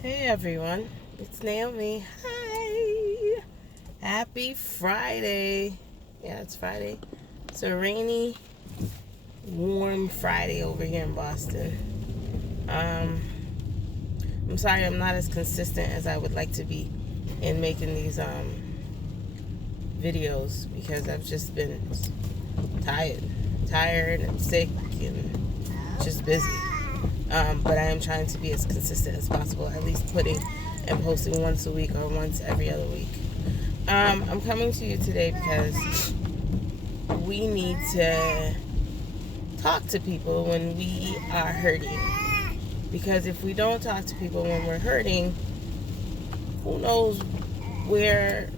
Hey everyone, it's Naomi. Hi! Happy Friday. Yeah, it's Friday. It's a rainy, warm Friday over here in Boston. Um, I'm sorry I'm not as consistent as I would like to be in making these videos because I've just been tired and sick and just busy. But I am trying to be as consistent as possible, at least putting and posting once a week or once every other week. I'm coming to you today because we need to talk to people when we are hurting. Because if we don't talk to people when we're hurting, who knows where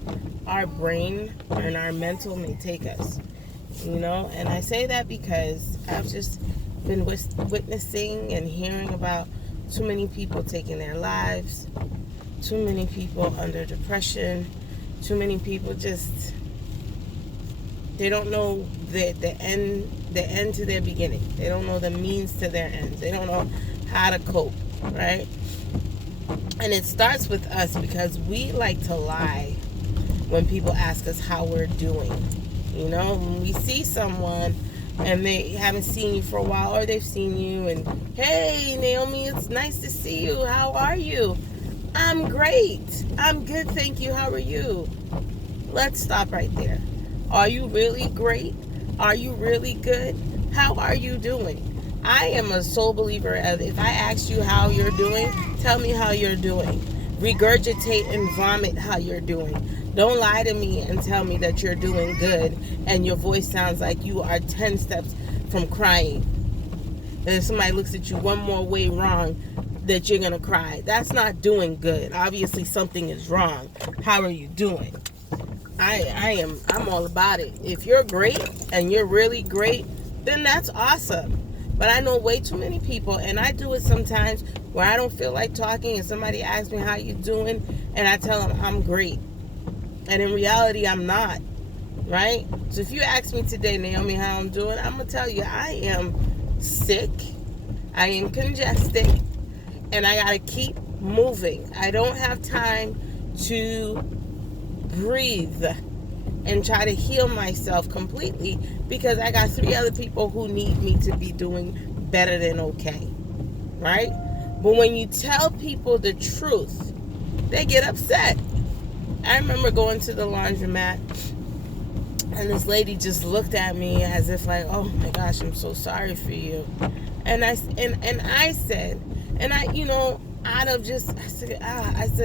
our brain and our mental may take us, And I say that because I've just been witnessing and hearing about too many people taking their lives, too many people under depression, too many people just, they don't know the end to their beginning. They don't know the means to their ends. They don't know how to cope, right? And it starts with us because we like to lie when people ask us how we're doing. When we see someone and they haven't seen you for a while, or they've seen you and, hey, Naomi, it's nice to see you. How are you? I'm great. I'm good, thank you. How are you? Let's stop right there. Are you really great? Are you really good? How are you doing? I am a sole believer of, if I ask you how you're doing, tell me how you're doing. Regurgitate and vomit how you're doing. Don't lie to me and tell me that you're doing good and your voice sounds like you are 10 steps from crying. And if somebody looks at you one more way wrong, that you're going to cry. That's not doing good. Obviously something is wrong. How are you doing? I'm all about it. If you're great and you're really great, then that's awesome. But I know way too many people, and I do it sometimes where I don't feel like talking and somebody asks me how you doing and I tell them I'm great. And in reality, I'm not, right? So if you ask me today, Naomi, how I'm doing, I'm going to tell you I am sick, I am congested, and I got to keep moving. I don't have time to breathe and try to heal myself completely because I got 3 other people who need me to be doing better than okay, right? But when you tell people the truth, they get upset. I remember going to the laundromat and this lady just looked at me as if like, oh my gosh, I'm so sorry for you. And I said, I said,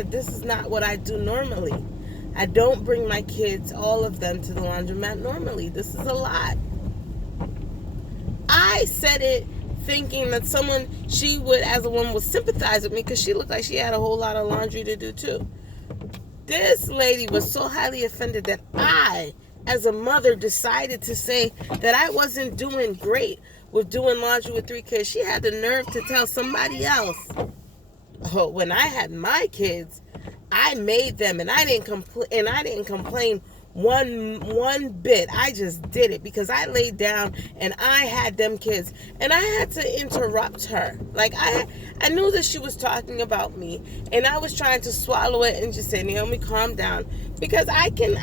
this is not what I do normally. I don't bring my kids, all of them, to the laundromat normally. This is a lot. I said it thinking that she would, as a woman, would sympathize with me because she looked like she had a whole lot of laundry to do too. This lady was so highly offended that I, as a mother, decided to say that I wasn't doing great with doing laundry with 3 kids. She had the nerve to tell somebody else. Oh, when I had my kids, I made them, and I didn't complain one bit. I just did it because I laid down and I had them kids, and I had to interrupt her. Like I knew that she was talking about me, and I was trying to swallow it and just say, Naomi, calm down, because I can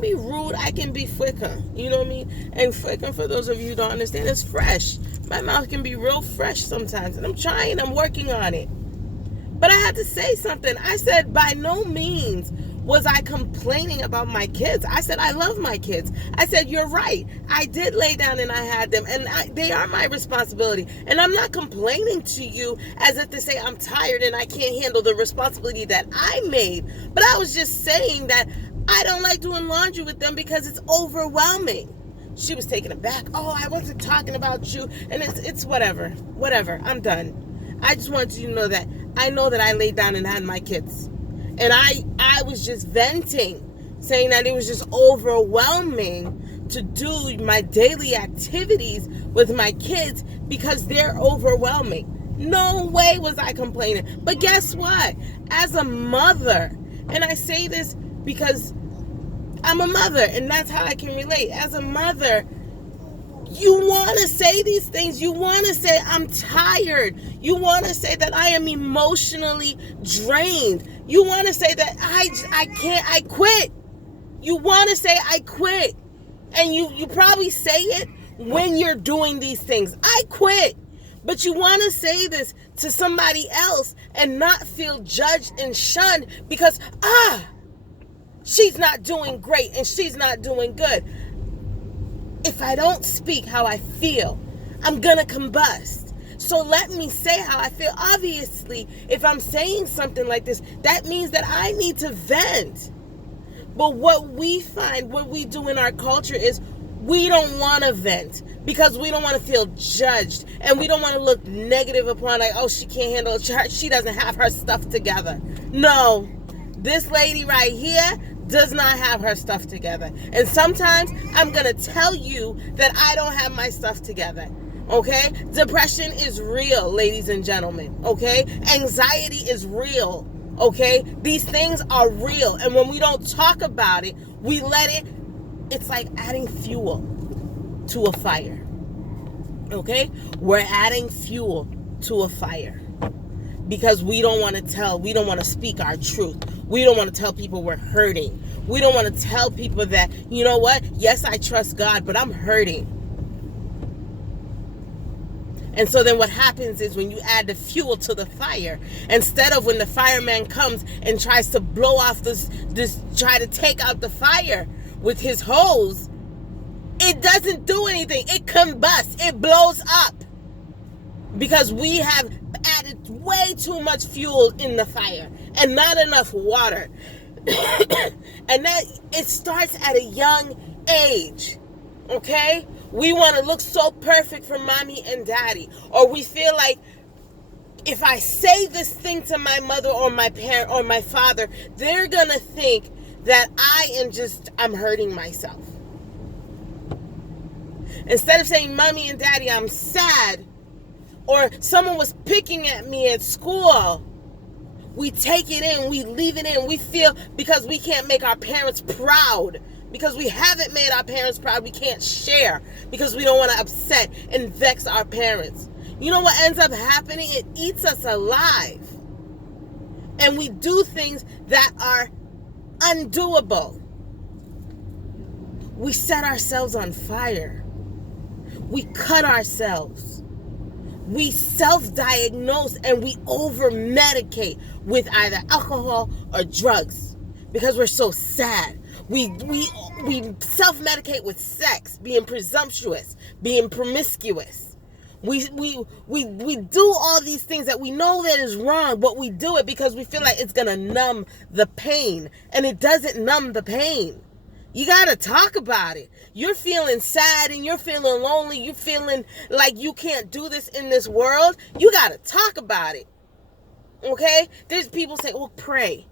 be rude, I can be flicker, you know what I mean? And flicker, for those of you who don't understand, is fresh. My mouth can be real fresh sometimes, and I'm working on it. But I had to say something. I said, by no means was I complaining about my kids. I said, I love my kids. I said, you're right. I did lay down and I had them, and they are my responsibility. And I'm not complaining to you as if to say I'm tired and I can't handle the responsibility that I made. But I was just saying that I don't like doing laundry with them because it's overwhelming. She was taken aback. Oh, I wasn't talking about you. And it's whatever. Whatever. I'm done. I just wanted you to know that I know that I laid down and had my kids. And I was just venting, saying that it was just overwhelming to do my daily activities with my kids because they're overwhelming. No way was I complaining. But guess what? As a mother, and I say this because I'm a mother and that's how I can relate. As a mother, You want to say these things. You want to say, I'm tired. You want to say that I am emotionally drained. You want to say that I can't, I quit. You want to say, I quit. And you probably say it when you're doing these things. I quit. But you want to say this to somebody else and not feel judged and shunned because, she's not doing great and she's not doing good. If I don't speak how I feel, I'm going to combust. So let me say how I feel. Obviously, if I'm saying something like this, that means that I need to vent. But what we find, what we do in our culture is we don't want to vent because we don't want to feel judged and we don't want to look negative upon like, oh, she can't handle it. She doesn't have her stuff together. No, this lady right here does not have her stuff together. And sometimes I'm going to tell you that I don't have my stuff together. Okay? Depression is real, ladies and gentlemen. Okay? Anxiety is real. Okay? These things are real. And when we don't talk about it, we let it, it's like adding fuel to a fire. Okay? We're adding fuel to a fire. Because we don't want to speak our truth. We don't want to tell people we're hurting. We don't want to tell people that, you know what? Yes, I trust God, but I'm hurting. And so then what happens is when you add the fuel to the fire, instead of when the fireman comes and tries to blow off try to take out the fire with his hose, it doesn't do anything. It combusts. It blows up. Because we have added way too much fuel in the fire and not enough water. And that it starts at a young age. Okay? We want to look so perfect for mommy and daddy. Or we feel like if I say this thing to my mother or my parent or my father, they're going to think that I'm hurting myself. Instead of saying mommy and daddy, I'm sad, or someone was picking at me at school, we take it in, we leave it in, we feel because we can't make our parents proud, because we haven't made our parents proud, we can't share, because we don't want to upset and vex our parents. You know what ends up happening? It eats us alive. And we do things that are undoable. We set ourselves on fire. We cut ourselves. We self-diagnose and we over-medicate with either alcohol or drugs because we're so sad. We self-medicate with sex, being presumptuous, being promiscuous. We do all these things that we know that is wrong, but we do it because we feel like it's going to numb the pain, and it doesn't numb the pain. You got to talk about it. You're feeling sad and you're feeling lonely. You're feeling like you can't do this in this world. You got to talk about it. Okay? There's people say, well, pray.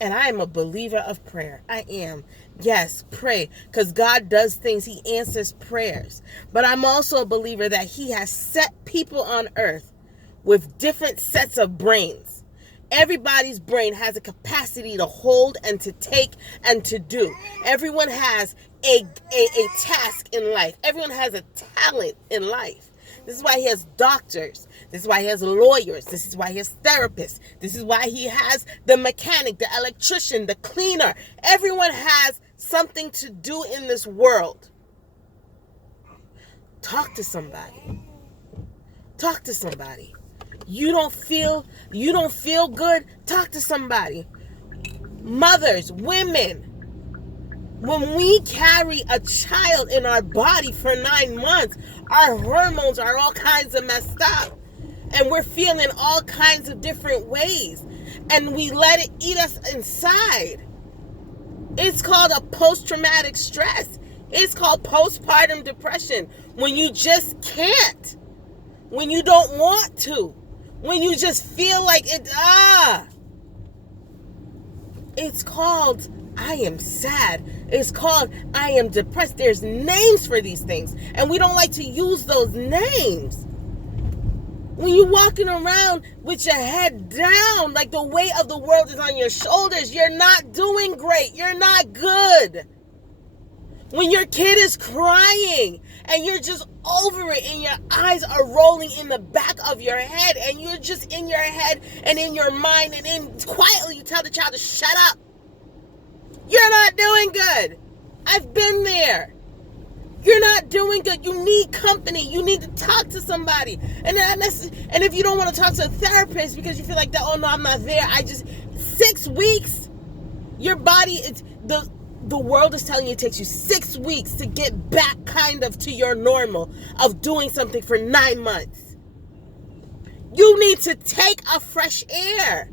And I am a believer of prayer. I am. Yes, pray. Because God does things. He answers prayers. But I'm also a believer that He has set people on earth with different sets of brains. Everybody's brain has a capacity to hold and to take and to do. Everyone has a task in life. Everyone has a talent in life. This is why He has doctors. This is why He has lawyers. This is why He has therapists. This is why He has the mechanic, the electrician, the cleaner. Everyone has something to do in this world. Talk to somebody. Talk to somebody. You don't feel good? Talk to somebody. Mothers, women, when we carry a child in our body for 9 months, our hormones are all kinds of messed up. And we're feeling all kinds of different ways. And we let it eat us inside. It's called a post-traumatic stress. It's called postpartum depression. When you just can't. When you don't want to. When you just feel like it's called I am sad. It's called I am depressed. There's names for these things. And we don't like to use those names. When you're walking around with your head down, like the weight of the world is on your shoulders, you're not doing great. You're not good. When your kid is crying and you're just over it and your eyes are rolling in the back of your head and you're just in your head and in your mind, and then quietly you tell the child to shut up. You're not doing good. I've been there. You're not doing good. You need company. You need to talk to somebody. And if you don't want to talk to a therapist because you feel like that, oh no, I'm not there. 6 weeks, your body, the world is telling you it takes you 6 weeks to get back kind of to your normal of doing something for 9 months. You need to take a fresh air.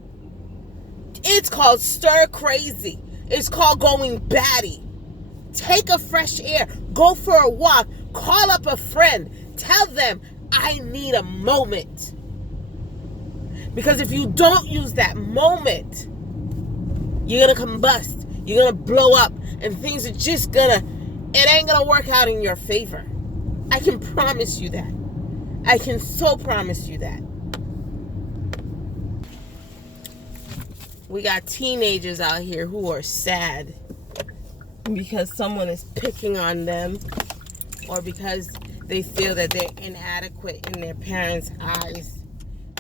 It's called stir crazy. It's called going batty. Take a fresh air. Go for a walk. Call up a friend. Tell them, I need a moment. Because if you don't use that moment, you're going to combust. You're going to blow up. And things are just it ain't going to work out in your favor. I can promise you that. I can so promise you that. We got teenagers out here who are sad because someone is picking on them, or because they feel that they're inadequate in their parents' eyes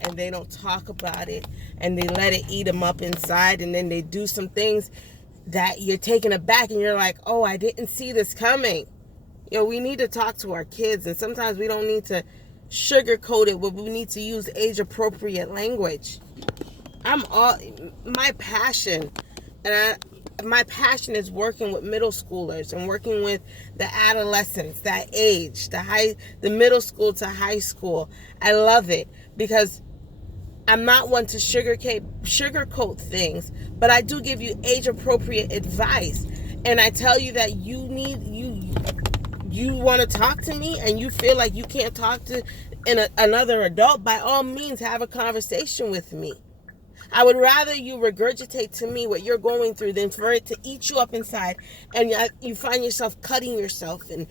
and they don't talk about it and they let it eat them up inside, and then they do some things that you're taken aback and you're like, oh, I didn't see this coming. We need to talk to our kids, and sometimes we don't need to sugarcoat it, but we need to use age-appropriate language. My passion is working with middle schoolers and working with the adolescents, that age, the middle school to high school. I love it because I'm not one to sugarcoat things, but I do give you age-appropriate advice. And I tell you that you want to talk to me and you feel like you can't talk to another adult, by all means, have a conversation with me. I would rather you regurgitate to me what you're going through than for it to eat you up inside and you find yourself cutting yourself and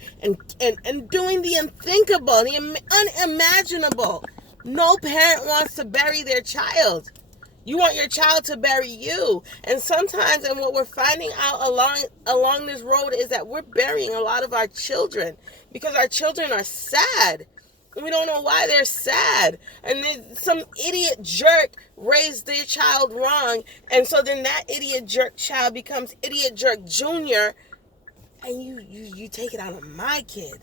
doing the unthinkable, the unimaginable. No parent wants to bury their child. You want your child to bury you. And sometimes, and what we're finding out along this road is that we're burying a lot of our children because our children are sad. We don't know why they're sad. And then some idiot jerk raised their child wrong. And so then that idiot jerk child becomes idiot jerk junior. And you take it out on my kid.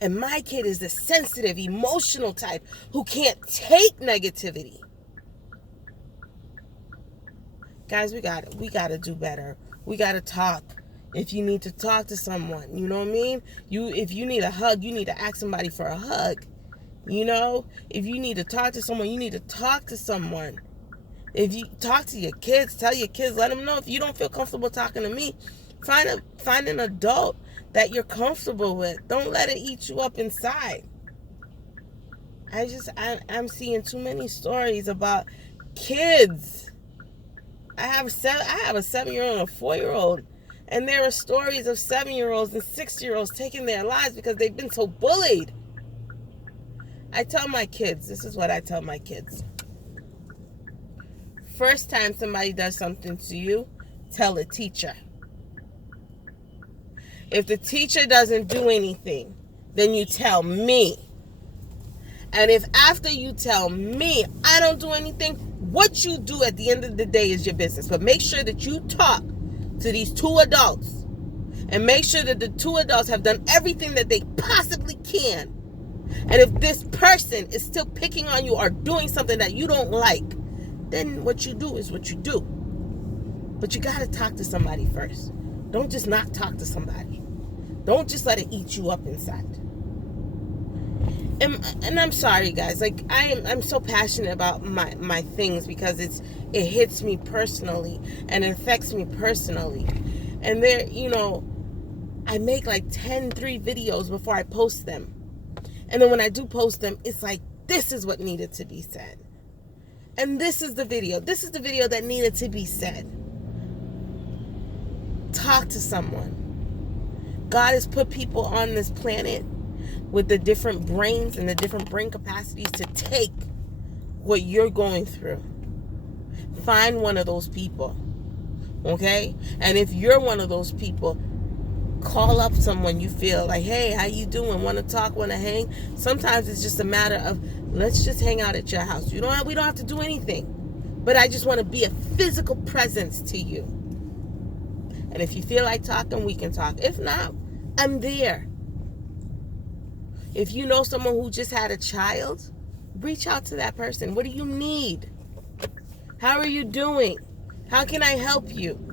And my kid is the sensitive, emotional type who can't take negativity. Guys, we got to do better. We got to talk. If you need to talk to someone, you know what I mean? If you need a hug, you need to ask somebody for a hug. If you need to talk to someone, you need to talk to someone. If you talk to your kids, tell your kids, let them know if you don't feel comfortable talking to me, find an adult that you're comfortable with. Don't let it eat you up inside. I'm seeing too many stories about kids. I have a 7-year-old and a 4-year-old. And there are stories of 7-year-olds and 6-year-olds taking their lives because they've been so bullied. I tell my kids, this is what I tell my kids. First time somebody does something to you, tell a teacher. If the teacher doesn't do anything, then you tell me. And if after you tell me I don't do anything, what you do at the end of the day is your business. But make sure that you talk to these 2 adults and make sure that the 2 adults have done everything that they possibly can. And if this person is still picking on you or doing something that you don't like, then what you do is what you do. But you got to talk to somebody first. Don't just not talk to somebody. Don't just let it eat you up inside. And I'm sorry, guys. Like, I'm so passionate about my things because it hits me personally and it affects me personally. And there, I make like 3 videos before I post them. And then when I do post them, it's like, this is what needed to be said. And this is the video. This is the video that needed to be said. Talk to someone. God has put people on this planet with the different brains and the different brain capacities to take what you're going through. Find one of those people. Okay? And if you're one of those people, call up someone you feel like, hey, how you doing? Want to talk? Want to hang? Sometimes it's just a matter of, let's just hang out at your house. We don't have to do anything, but I just want to be a physical presence to you. And if you feel like talking, we can talk. If not, I'm there. If you know someone who just had a child, reach out to that person. What do you need? How are you doing? How can I help you?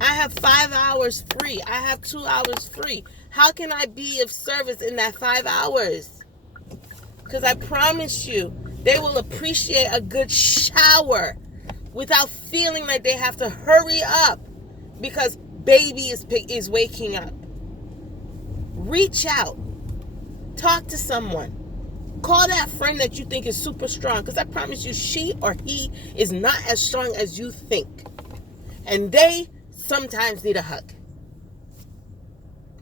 I have 5 hours free. I have 2 hours free. How can I be of service in that 5 hours? Because I promise you, they will appreciate a good shower without feeling like they have to hurry up because baby is waking up. Reach out. Talk to someone. Call that friend that you think is super strong, because I promise you, she or he is not as strong as you think. And they sometimes need a hug.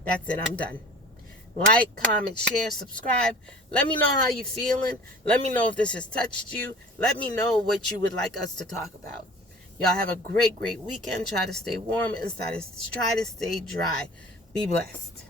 That's it. I'm done. Like, comment, share, subscribe. Let me know how you're feeling. Let me know if this has touched you. Let me know what you would like us to talk about. Y'all have a great, great weekend. Try to stay warm and try to stay dry. Be blessed.